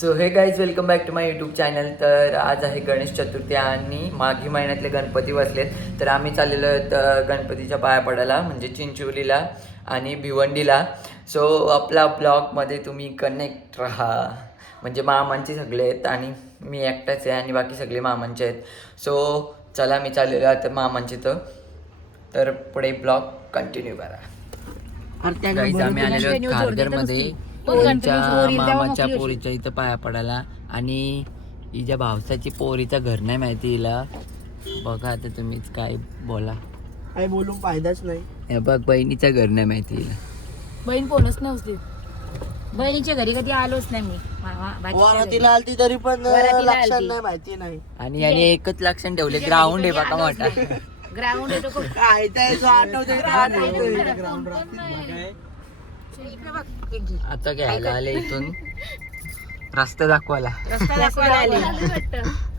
So hey guys welcome back to my YouTube channel तर आज आहे गणेश चतुर्थी आणि माघी महिन्यातले गणपती बसलेत. तर आम्ही चाललेलो आहेत गणपतीच्या पाया पडायला म्हणजे चिंचोलीला आणि भिवंडीला. सो आपला ब्लॉगमध्ये तुम्ही कनेक्ट राहा. म्हणजे मामांचे सगळे आहेत आणि मी एकटाच आहे आणि बाकी सगळे मामांचे आहेत. सो चला मी चाललेलो आहे आता मामांचे तर. तर पुढे ब्लॉग कंटिन्यू करा. गाईज आम्ही आलेलो आहोत खारघरमध्ये त्यांच्या मामाच्या पोरीच्या इथं पाया पडायला आणि हिच्या भावसाची पोरीचं घर नाही माहिती हिला. बघा आता तुम्हीच काय बोला. काही बोलून फायदाच नाही. हे बघ बहिणीचं घर नाही माहिती हिला. बहीण फोनच नाही उचलीत बहिणीच्या घरी कधी आलोच नाही मी. मामा- बाकीच्या वरातीला आलती तरी पण वरातीला लक्षात आलती. नाही माहिती नाही. आणि याने एकच लक्षण ठेवले ग्राउंड आहे बघा मोठा. ग्राउंड येतो खूप. काय ते जो आठवतोय ते आता घ्यायला आले इथून. रस्ता दाखवायला. रस्ता दाखवायला आली.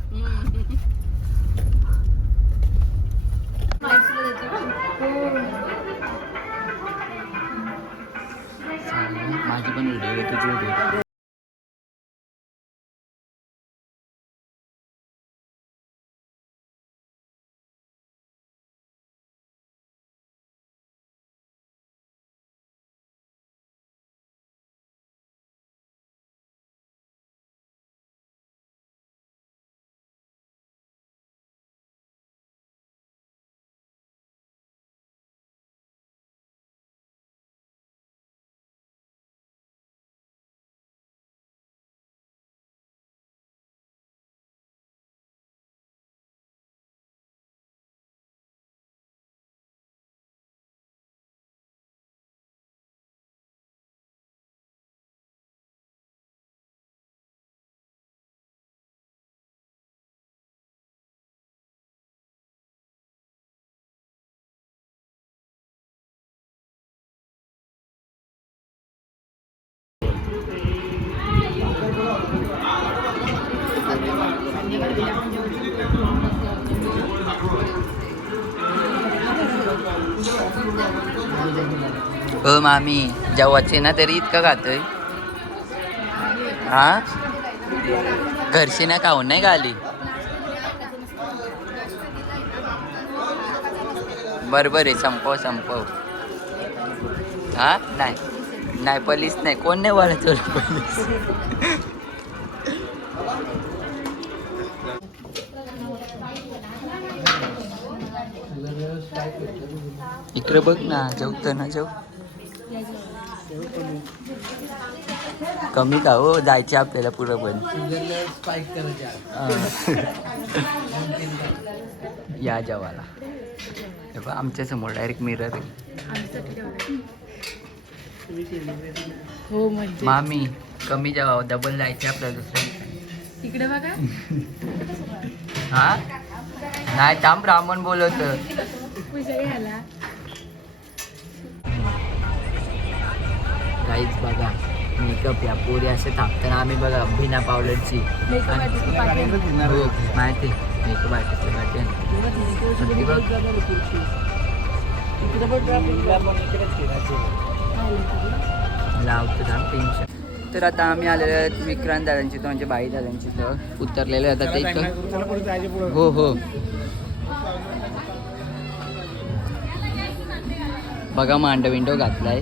चालेल. माझी पण व्हिडिओ तुझी व्हिडिओ हो मामी जेव्हाचे ना तरी इतकं खातोय. हा? घरची ना खाऊन नाही गाली बरोबर आहे संपव संपव. हा? नाही. नाही पलीस नाही. कोण नाही वाढत पलीस? इकडे बघ ना जेवतं ना जेव. कमी का? हो जायचे आपल्याला पुढं पण स्पाइक करायचे. या जेवाला बघ आमच्यासमोर डायरेक्ट मिरर आहे. हो म्हणजे. मामी कमी जेवा डबल जायचे आपल्याला दुसऱ्या. तिकडे बघा. हा? नाही थांब ब्राह्मण बोलवत. काहीच बघा. मेकअप या पोरी असे थांबताना आम्ही बघा बिना पावडरची. हो माहिती मेकअप आर्टिस्ट पाटील ती बघ. लावतो टेन्शन तर आता आम्ही आलेलो आहेत विक्रांत दादांची तो म्हणजे बाई दादांची तर उतरलेलो आहे आता ते इथं. हो हो. बघा मांड विंडो घातलाय.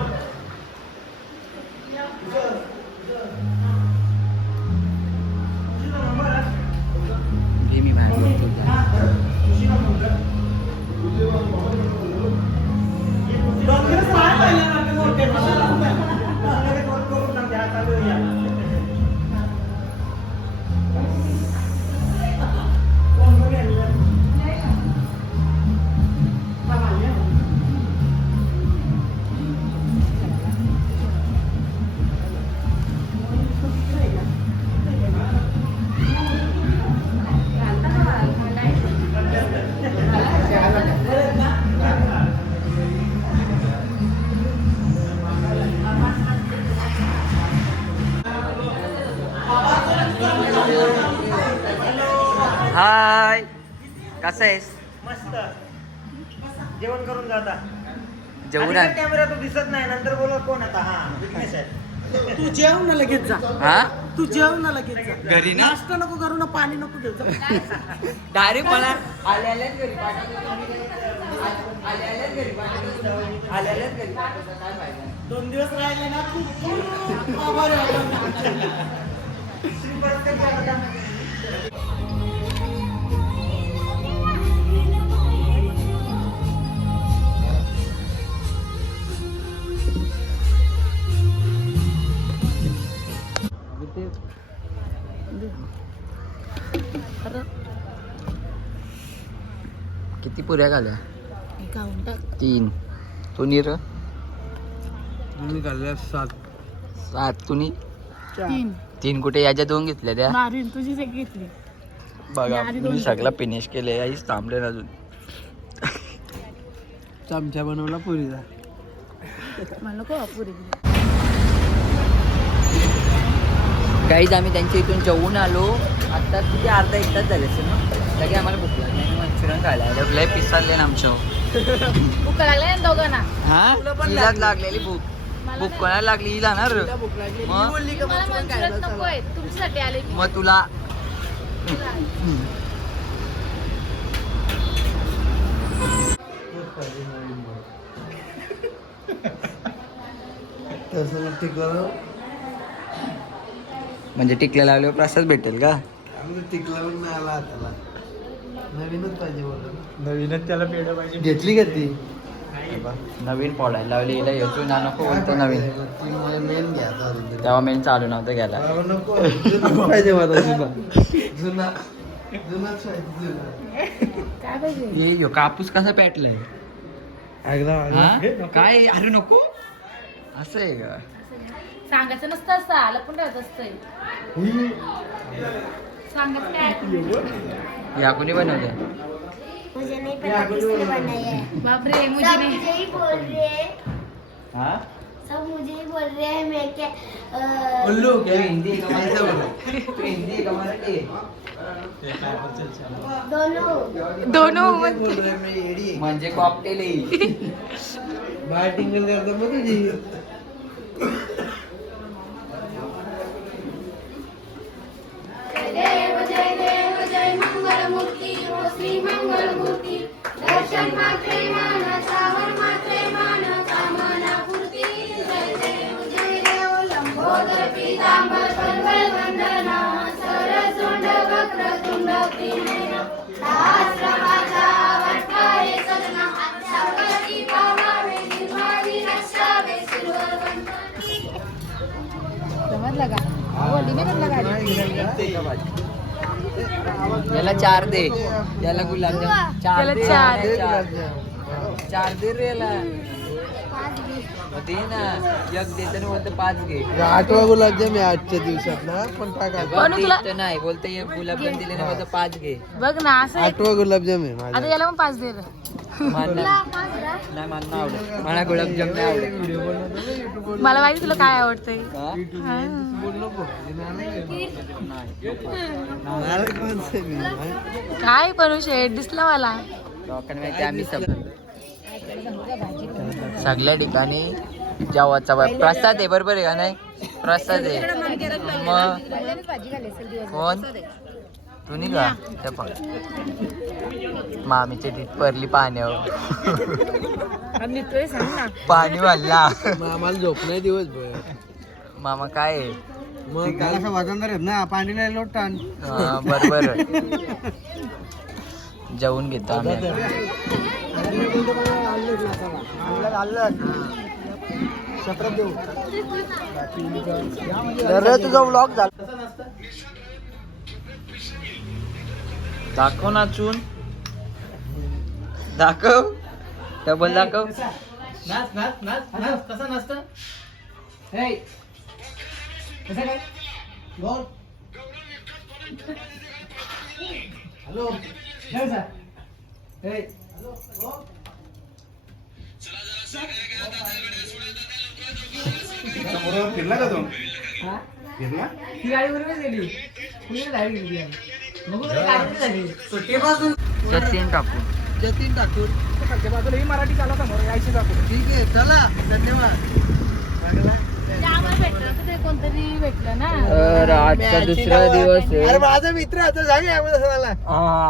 कसं आहेस मस्त. जेवण करून जाता जेवण कॅमेरा तो दिसत नाही नंतर बोला कोण आता. हा विटनेस आहे. तू जेव ना लगेच जा. हा? तू जेव ना लगेच जा. घरी ना? नाश्ता नको करू ना पाणी नको घेऊ. डायरेक्ट मला आल्या आल्याच घरी पाठवतो. आल्या आल्याच घरी पाठवतो. आल्या आल्याच घरी? दोन दिवस राहिले ना खूप खूप आभारी पुऱ्या उंटात तीन. तू नीर? खाल्ल्या सात. सात. तुम्ही तीन. तीन कुठे? याच्या दोन घेतल्या त्या. घेतली. बघा मी सगळा फिनिश केले काहीच थांबले ना अजून. चमचा बनवला पुरीचा. काहीच आम्ही त्यांच्या इथून जेवून आलो. आता किती? अर्धा एक तास झाले असेल ना? लगे आम्हाला भूक लागली. मंचुरियन खायला. आलो. लय ना आमच्या. भूक लागला ना दोघांना? हा? हिलाच लागलेली भूक. भूक कोणाला लागली? हिला ना रे. भूक लागली. मग? मी बोलली का मला मंचुरियन मंचुरियन खायला नकोय तुमच्यासाठी आले मी. मग तुला तसं मग ते करू. म्हणजे टिकल्या लावल्यावर प्रसाद भेटेल का? आम्ही टिकला पण नाही आला हाताला नवीनच पाहिजे नवीनच त्याला पेढ पाहिजे. घेतली का ती? नवीन पडायला लावली हिला येतो ना नको बोलतो नवीन. मेन घ्या. तेव्हा मेन चालू नव्हतं घ्यायला. नको. पाहिजे मला जुना. जुना. जुनाच पाहिजे जुना. काय पाहिजे? ये यो कापूस कसा पेटलाय? काय? अरे नको. असं आहे का? सांगायचं नसतं असं. आलं पण राहत असतंय. काय या कोणी बनवलं मुझे नहीं पता किसने बनाई है। बापरे सब मुझे मुझे ही बोल रहे हैं। हा? सब मुझे ही बोल रहे हैं मैं क्या उल्लू तू हिंदी का मराठी तू हिंदी का मराठी दोनों। दोनों बोल रहे मी. म्हणजे कॉकटेल बाहेर टिंगल करतो मग तुझी दर्शन मात्रे मान लगा याला चार दे. याला गुलाबजाम चार त्याला दे. चार. चार दे. रे याला. दे ना. बोलतो पाच घे. आठवा गुलाबजाम आहे आजच्या दिवसात ना. पण तुला- नाही. बोलतो एक गुलाबजाम दिले ना बोलतो पाच घे. बघ ना असं. आठवा गुलाबजाम आहे आता याला पण पाच दे रे. नाही मला नाही आवडत. मला गुलाबजाम नाही आवडत. मला माहिती तुला काय आवडतंय? काय पण शेड दिसला मला. आम्ही सगळ्या ठिकाणी जेवाचा वय प्रसाद आहे बरोबर आहे का नाही? प्रसाद आहे. मग कोण? तू नाही का त्या पण मामीची टीट पडली पाण्यावर. पाणी वाढला. मग आम्हाला झोप नाही दिवसभर. मामा काय मग काय? असं वजनदार आहेत ना पाणी नाही लोटान हा, बरोबर जेवून घेतो आम्ही. तुझा ब्लॉग झाला. दाखव नाचून दाखव. डबल दाखव. नाच नाच नाच नाच. कसं नसतं कसं काय? बोल. हॅलो. फिरला का तू? फिरला? सचिन टाकू जतीन ठाकूर. बाजूला ही मराठी चालू समोर यायची दाखवतो ठीक आहे चला. धन्यवाद. तर आजचा दुसरा दिवस अरे आहे. माझा मित्र आता सांग मला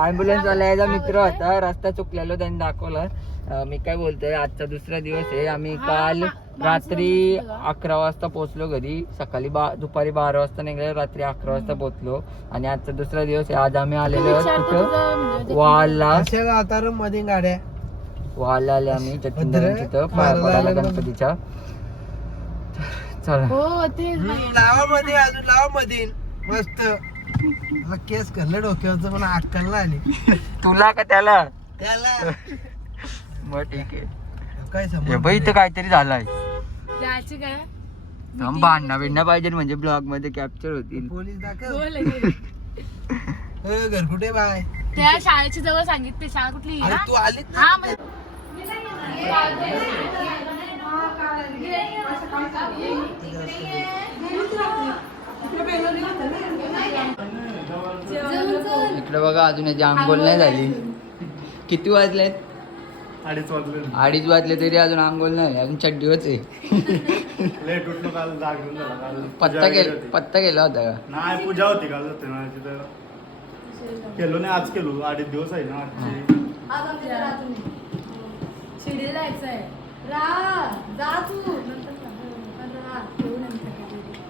ॲम्ब्युलन्स वाल्याचा मित्र होता. रस्ता चुकलेलो त्यांनी दाखवला. अं, मी काय बोलतोय आजचा दुसरा दिवस आहे. आम्ही काल रात्री अकरा वाजता पोहोचलो घरी. सकाळी बा दुपारी बारा वाजता निघालो रात्री अकरा वाजता पोहोचलो. आणि आजचा दुसरा दिवस आहे. आज आम्ही आलेलो आहोत कुठं? अशा वातावरणमध्ये गाड्या. वालला आले आम्ही चट्टून तिथं पाया पडायला गणपतीच्या. चला. हो ते लावा मध्ये अजून लावा मध्ये मस्त. मला केस करलं डोक्यावरचं पण अक्कल नाही आली तुला का त्याला? त्याला. मग ठीक आहे. काय हे इथं काहीतरी झालंय. त्याची काय? थांब, भांडणं बिंडणं पाहिजे म्हणजे ब्लॉगमध्ये कॅप्चर होतील. पोलीस दाखव. बोल. हे. ए, घरकुटे बाय? त्या शाळेची जवळ सांगितले शाळा कुठली अरे ना? तू आलीच हा मग इकडे बघा अजून याची आंघोळ नाही झाली. किती वाजलेत? अडीच वाजले. अडीच वाजले तरी अजून आंघोळ नाही अजून चड्डीवच आहे. लेट उठलो काल जागरण झाला काल. पत्ता होती. पत्ता गेला होता का? नाही पूजा होती काल होते ना तिथं केलो नाही आज केलो. अडीच दिवस आहे ना आजची. शिर्डीला जायचं आहे. रा जा तू. नंतर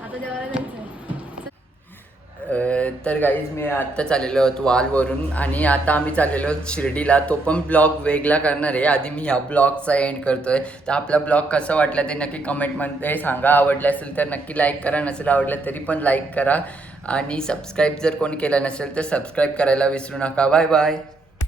आता जेवायला तर गाईज मी आत्ता चाललेलो आहोत वालवरून आणि आता आम्ही चाललेलो आहोत शिर्डीला. तो पण ब्लॉग वेगळा करणार आहे. आधी मी ह्या ब्लॉगचा एंड करतोय. तर आपला ब्लॉग कसा वाटला ते नक्की कमेंटमध्ये सांगा. आवडला असेल तर नक्की लाईक करा. नसेल आवडलं तरी पण लाईक करा. आणि सबस्क्राईब जर कोणी केलं नसेल तर सबस्क्राईब करायला विसरू नका. Bye bye